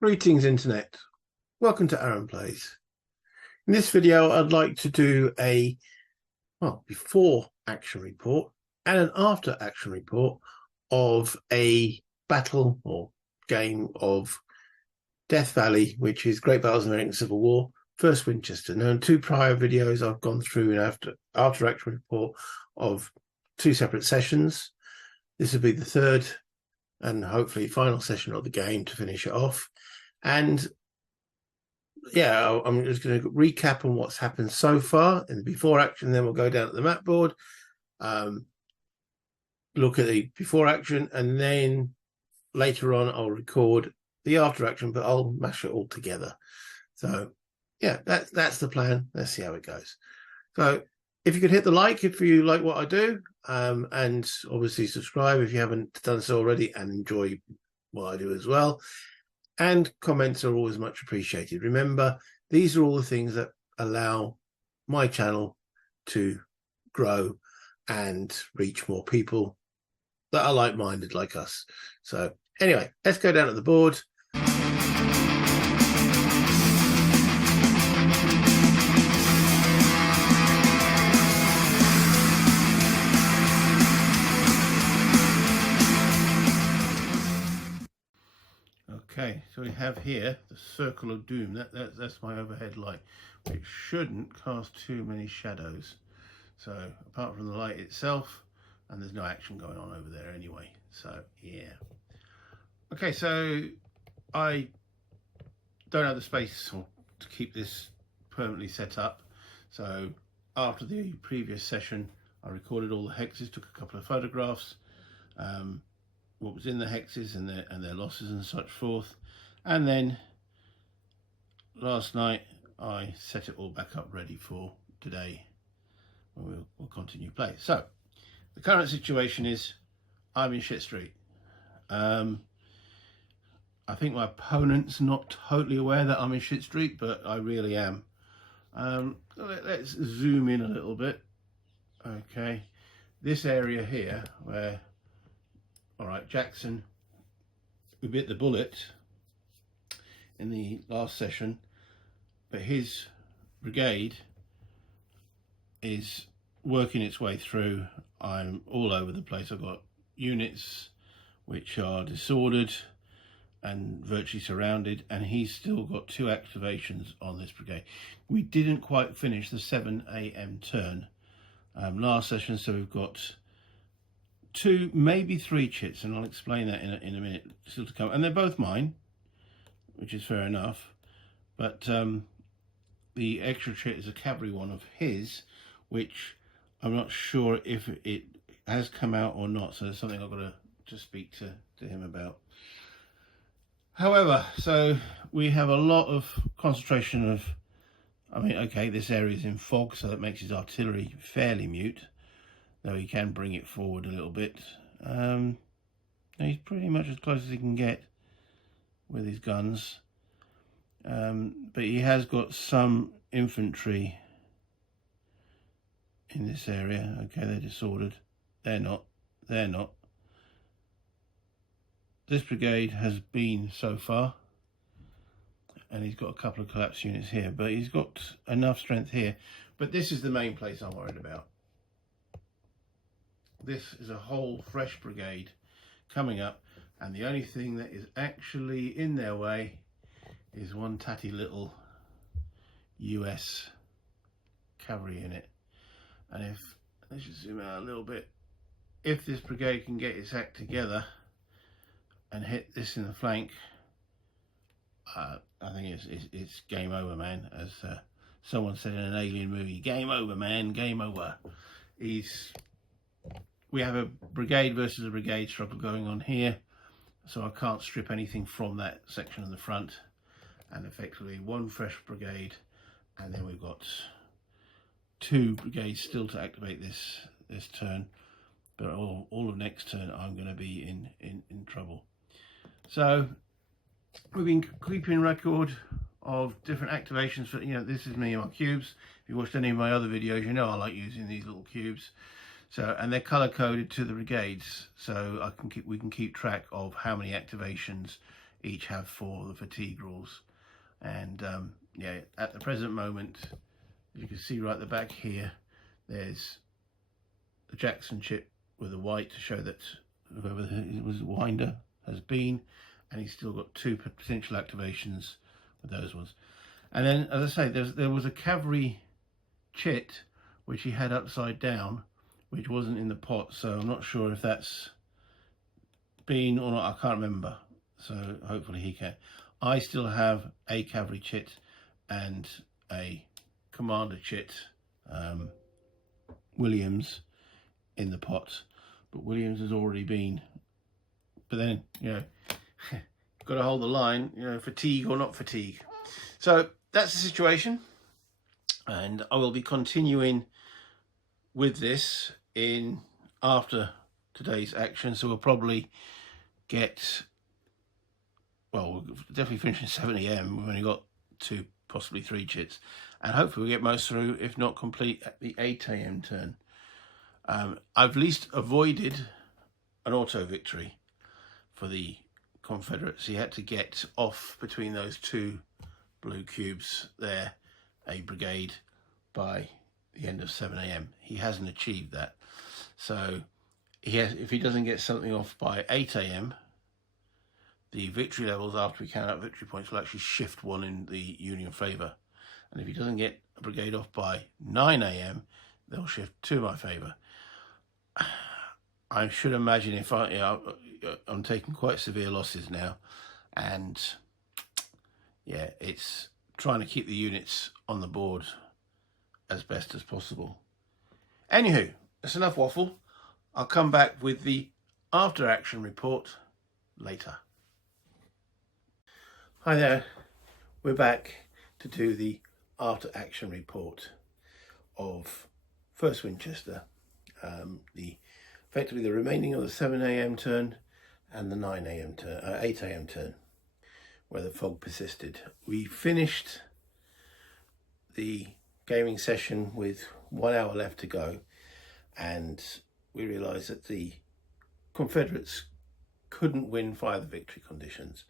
Greetings Internet, welcome to Aaron Plays. In this video I'd like to do a before action report and an after action report of a battle or game of Death Valley, which is Great Battles of the American Civil War, First Winchester. Now in two prior videos I've gone through an after action report of two separate sessions. This will be the third and hopefully final session of the game to finish it off. And yeah, I'm just going to recap on what's happened so far in the before action, then we'll go down to the map board, look at the before action, and then later on I'll record the after action, but I'll mash it all together. So yeah, that's the plan. Let's see how it goes. So if you could hit the like if you like what I do, and obviously subscribe if you haven't done so already and enjoy what I do as well. And comments are always much appreciated. Remember, these are all the things that allow my channel to grow and reach more people that are like-minded like us. So anyway, let's go down to the board. Okay, so we have here the Circle of Doom. That's my overhead light, which shouldn't cast too many shadows. So apart from the light itself, and there's no action going on over there anyway. So yeah. Okay, so I don't have the space to keep this permanently set up. So after the previous session, I recorded all the hexes, took a couple of photographs. What was in the hexes and their losses and such forth, and then last night I set it all back up ready for today when we'll continue play. So the current situation is I'm in shit street. I think my opponent's not totally aware that I'm in shit street, but I really am. Let's zoom in a little bit. Okay, this area here where, all right, Jackson, we bit the bullet in the last session, but his brigade is working its way through. I'm all over the place. I've got units which are disordered and virtually surrounded, and he's still got two activations on this brigade. We didn't quite finish the 7 AM turn last session, so we've got 2, maybe 3 chits, and I'll explain that in a minute still to come, and they're both mine, which is fair enough, but the extra chit is a cavalry one of his, which I'm not sure if it has come out or not, so it's something I've got to speak to him about. However, so we have a lot of concentration of, I mean, okay, this area is in fog, so that makes his artillery fairly mute, though he can bring it forward a little bit. He's pretty much as close as he can get with his guns. But he has got some infantry in this area. Okay, they're disordered. They're not. This brigade has been so far, and he's got a couple of collapsed units here, but he's got enough strength here. But this is the main place I'm worried about. This is a whole fresh brigade coming up, and the only thing that is actually in their way is one tatty little US cavalry unit. And if, let's just zoom out a little bit, if this brigade can get its act together and hit this in the flank, I think it's game over, man. As someone said in an Alien movie, game over, man, game over. We have a brigade versus a brigade struggle going on here, so I can't strip anything from that section of the front, and effectively one fresh brigade, and then we've got 2 brigades still to activate this turn, but all of next turn I'm going to be in trouble. So we've been keeping record of different activations for, this is me and my cubes. If you watched any of my other videos, you know I like using these little cubes. So, and they're color coded to the brigades, so we can keep track of how many activations each have for the fatigue rules. And yeah, at the present moment, you can see right at the back here, there's a Jackson chip with a white to show that whoever it was winder has been, and he's still got 2 potential activations with those ones. And then, as I say, there was a cavalry chit which he had upside down, which wasn't in the pot, so I'm not sure if that's been or not. I can't remember, so hopefully he can. I still have a cavalry chit and a commander chit, Williams, in the pot, but Williams has already been. But then, you know, got to hold the line, you know, fatigue or not fatigue. So that's the situation, and I will be continuing with this in after today's action. So we'll probably get, well, we'll definitely finish at 7 AM. We've only got 2, possibly 3 chits, and hopefully we'll get most through, if not complete, at the 8 AM turn. I've at least avoided an auto victory for the Confederates. He had to get off between those 2 blue cubes there, a brigade, by the end of 7 AM. He hasn't achieved that. So if he doesn't get something off by 8 AM, the victory levels after we count out victory points will actually shift 1 in the Union favour. And if he doesn't get a brigade off by 9 AM, they'll shift 2 in my favour. I should imagine if I'm taking quite severe losses now, and yeah, it's trying to keep the units on the board as best as possible. Anywho, that's enough waffle. I'll come back with the after action report later. Hi there, we're back to do the after action report of First Winchester, effectively the remaining of the 7 AM turn and the 9 AM turn, 8 AM turn, where the fog persisted. We finished the gaming session with 1 hour left to go, and we realised that the Confederates couldn't win via the victory conditions.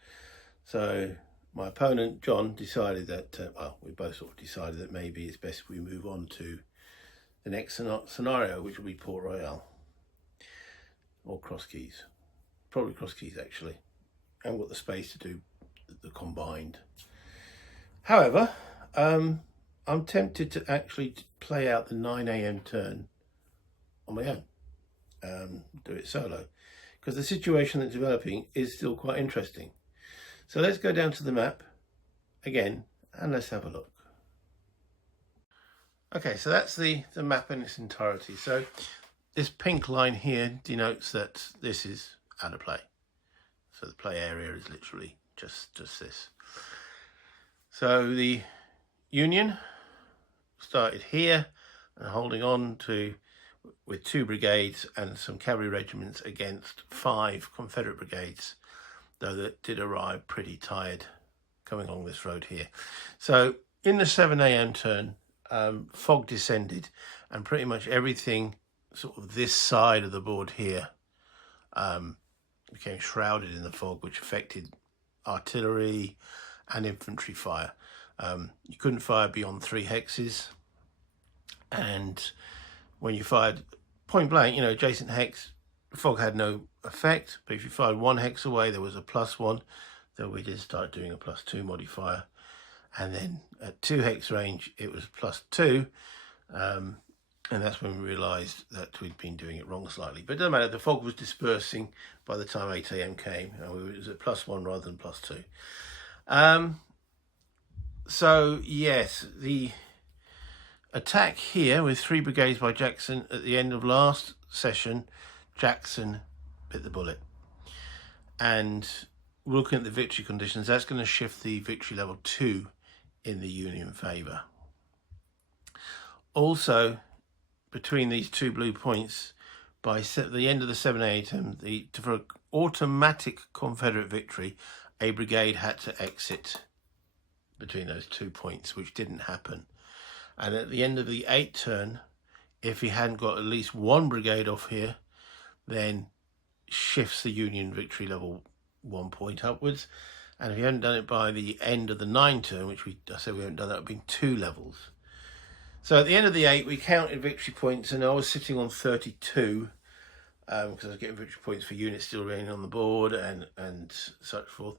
So my opponent, John, decided that, well, we both sort of decided that maybe it's best if we move on to the next scenario, which will be Port Royal, or Cross Keys. Probably Cross Keys, actually. I haven't got the space to do the combined. However, I'm tempted to actually play out the 9 AM turn on my own, do it solo, because the situation that's developing is still quite interesting. So let's go down to the map again and let's have a look. Okay, so that's the map in its entirety. So this pink line here denotes that this is out of play. So the play area is literally just this. So the Union started here and holding on to with 2 brigades and some cavalry regiments against 5 Confederate brigades, though that did arrive pretty tired coming along this road here. So in the 7 AM turn, fog descended, and pretty much everything sort of this side of the board here became shrouded in the fog, which affected artillery and infantry fire. You couldn't fire beyond 3 hexes, and when you fired point blank, you know, adjacent hex, the fog had no effect, but if you fired 1 hex away, there was a +1, so we did start doing a +2 modifier, and then at 2 hex range it was +2, and that's when we realised that we'd been doing it wrong slightly. But it doesn't matter, the fog was dispersing by the time 8 AM came, and it was at +1 rather than +2. So yes, the attack here with 3 brigades by Jackson at the end of last session, Jackson bit the bullet. And looking at the victory conditions, that's going to shift the victory level 2 in the Union favour. Also, between these 2 blue points, by the end of the 7 AM, for an automatic Confederate victory, a brigade had to exit between those 2 points, which didn't happen. And at the end of the 8 turn, if he hadn't got at least 1 brigade off here, then shifts the Union victory level 1 point upwards. And if you hadn't done it by the end of the 9 turn, which I said we haven't done, that would have been 2 levels. So at the end of the 8, we counted victory points, and I was sitting on 32 because I was getting victory points for units still remaining on the board and such forth.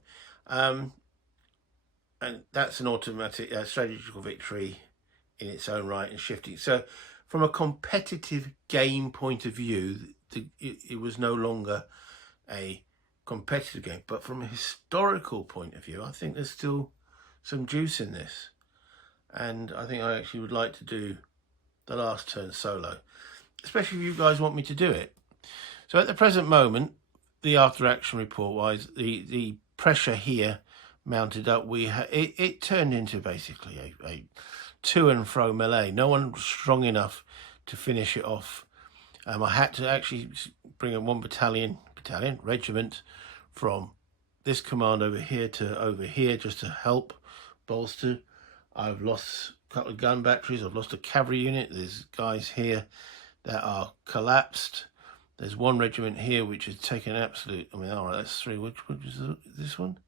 And that's an automatic strategical victory in its own right and shifting. So from a competitive game point of view, it was no longer a competitive game. But from a historical point of view, I think there's still some juice in this. And I think I actually would like to do the last turn solo, especially if you guys want me to do it. So at the present moment, the after action report wise, the pressure here mounted up, it turned into basically a to and fro melee. No one was strong enough to finish it off. I had to actually bring in one regiment from this command over here to over here just to help bolster. I've lost a couple of gun batteries. I've lost a cavalry unit. There's guys here that are collapsed. There's one regiment here which has taken absolute, I mean, all right, that's 3. Which is this one?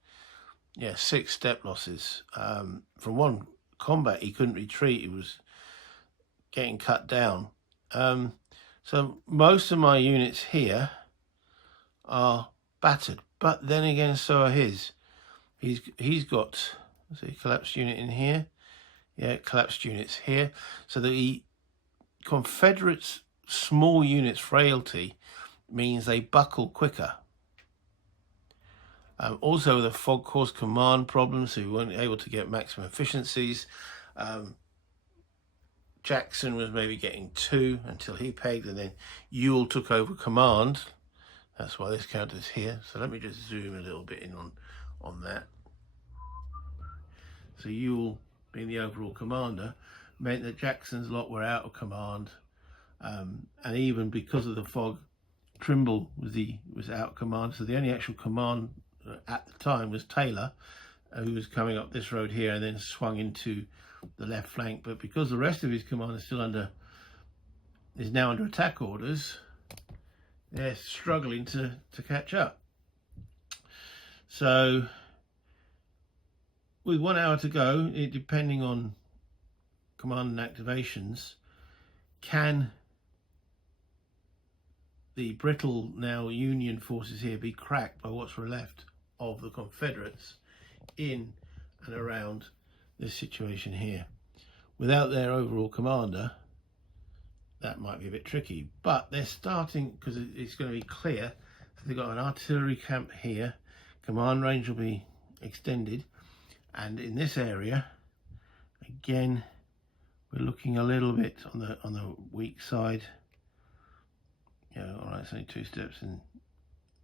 Yeah, 6 step losses. From one combat, he couldn't retreat. He was getting cut down. So most of my units here are battered, but then again, so are his. He's got, let's see, collapsed unit in here. Yeah, collapsed units here. So the Confederates' small units frailty means they buckle quicker. Also, the fog caused command problems, so we weren't able to get maximum efficiencies. Jackson was maybe getting 2 until he pegged, and then Ewell took over command. That's why this counter's here. So let me just zoom a little bit in on that. So Ewell, being the overall commander, meant that Jackson's lot were out of command, and even because of the fog, Trimble was out of command. So the only actual command at the time was Taylor, who was coming up this road here and then swung into the left flank. But because the rest of his command is now under attack orders, they're struggling to catch up. So with 1 hour to go, depending on command and activations, can the brittle now Union forces here be cracked by what's left of the Confederates in and around this situation here? Without their overall commander, that might be a bit tricky, but they're starting, because it's going to be clear. So they've got an artillery camp here, command range will be extended, and in this area again we're looking a little bit on the weak side. Yeah, all right, it's only 2 steps and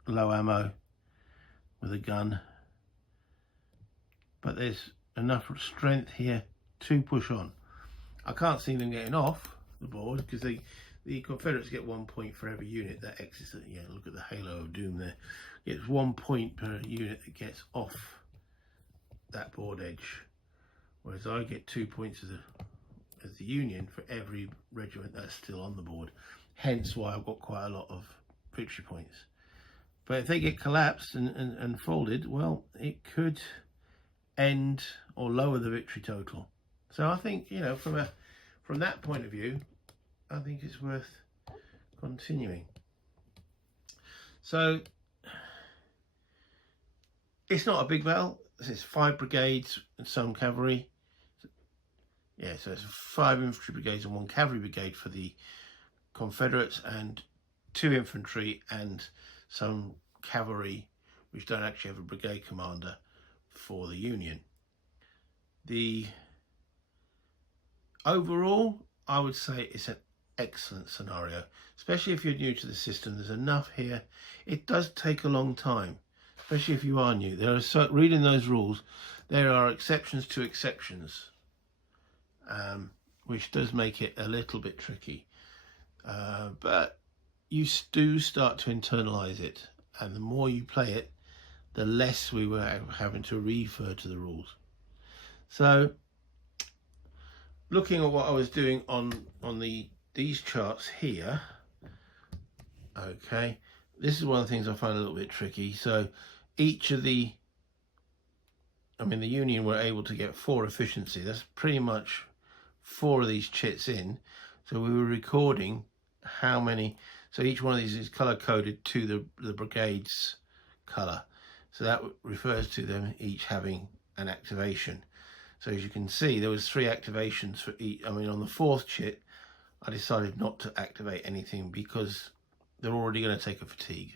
low ammo with a gun, but there's enough strength here to push on. I can't see them getting off the board because the Confederates get 1 point for every unit that exits. Yeah, look at the halo of doom there. It's 1 point per unit that gets off that board edge, whereas I get 2 points as the Union for every regiment that's still on the board. Hence why I've got quite a lot of victory points. But if they get collapsed and folded, well, it could end or lower the victory total. So I think, you know, from that point of view, I think it's worth continuing. So it's not a big battle. It's 5 brigades and some cavalry. Yeah, so it's 5 infantry brigades and 1 cavalry brigade for the Confederates, and 2 infantry and some cavalry, which don't actually have a brigade commander, for the Union. The overall, I would say it's an excellent scenario, especially if you're new to the system. There's enough here. It does take a long time, especially if you are new. There are reading those rules, there are exceptions to exceptions, which does make it a little bit tricky. But you do start to internalize it, and the more you play it, the less we were having to refer to the rules. So looking at what I was doing on these charts here, okay, this is one of the things I find a little bit tricky. So each of the I mean, the Union were able to get 4 efficiency. That's pretty much 4 of these chits in. So we were recording how many. So each one of these is color coded to the brigade's color. So that refers to them each having an activation. So as you can see, there was 3 activations for each. I mean, on the 4th chit, I decided not to activate anything because they're already going to take a fatigue.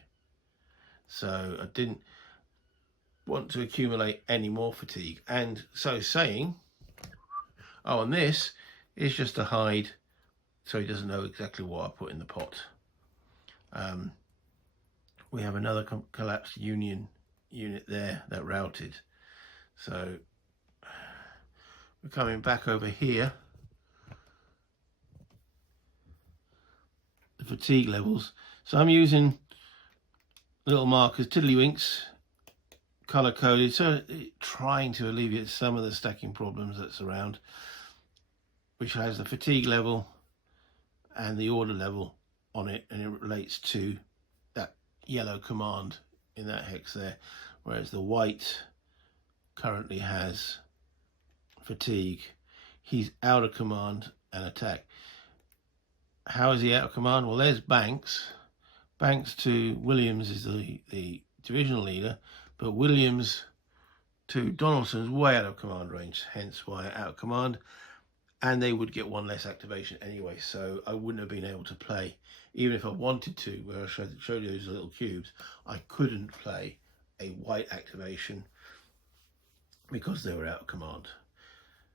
So I didn't want to accumulate any more fatigue. And so saying, oh, and this is just to hide so he doesn't know exactly what I put in the pot. We have another collapsed Union unit there that routed. So we're coming back over here. The fatigue levels. So I'm using little markers, tiddlywinks, color coded, so trying to alleviate some of the stacking problems that's around, which has the fatigue level and the order level on it, and it relates to that yellow command in that hex there, whereas the white currently has fatigue. He's out of command and attack. How is he out of command? Well, there's Banks. Banks to Williams is the divisional leader, but Williams to Donaldson's way out of command range, hence why out of command, and they would get 1 less activation anyway, so I wouldn't have been able to play, even if I wanted to, where I showed you those little cubes, I couldn't play a white activation because they were out of command.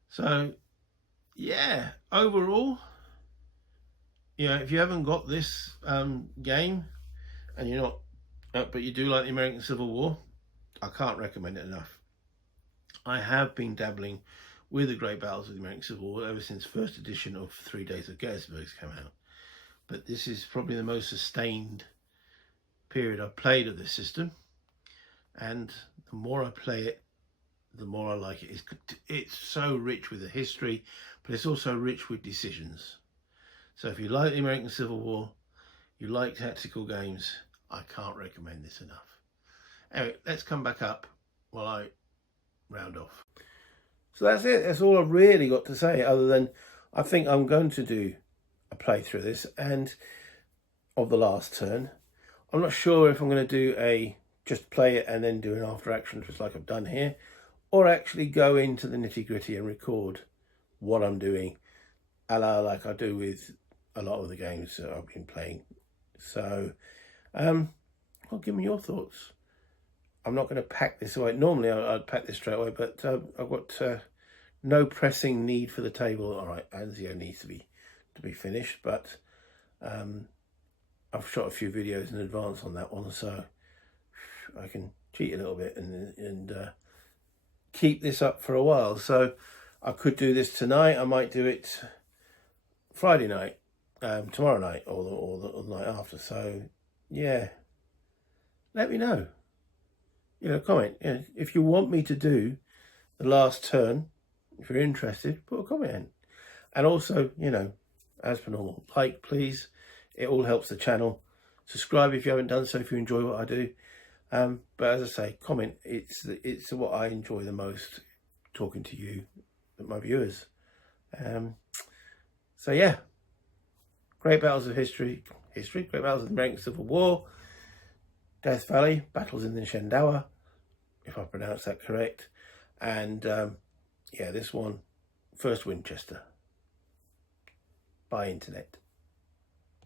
So yeah, overall, you know, if you haven't got this game and you're not, but you do like the American Civil War, I can't recommend it enough. I have been dabbling with the Great Battles of the American Civil War ever since first edition of 3 Days of Gettysburg came out. But this is probably the most sustained period I've played of this system. And the more I play it, the more I like it. It's so rich with the history, but it's also rich with decisions. So if you like the American Civil War, you like tactical games, I can't recommend this enough. Anyway, let's come back up while I round off. So that's it. That's all I've really got to say, other than I think I'm going to do a playthrough of this and of the last turn. I'm not sure if I'm going to do just play it and then do an after action just like I've done here, or actually go into the nitty gritty and record what I'm doing, a la like I do with a lot of the games that I've been playing. So, well, give me your thoughts. I'm not going to pack this away. Normally I'd pack this straight away, but I've got no pressing need for the table. All right, Anzio needs to be finished, but I've shot a few videos in advance on that one, so I can cheat a little bit and keep this up for a while. So I could do this tonight. I might do it Friday night, tomorrow night, or the night after. So yeah, let me know. You know, comment. You know, if you want me to do the last turn, if you're interested, put a comment in. And also, you know, as per normal, like, please. It all helps the channel. Subscribe if you haven't done so, if you enjoy what I do. But as I say, comment. It's what I enjoy the most, talking to you, my viewers. So yeah, Great Battles of History, Great Battles of the American Civil War, Death Valley, Battles in the Shenandoah, if I pronounce that correct, and yeah, this one, First Winchester, by internet.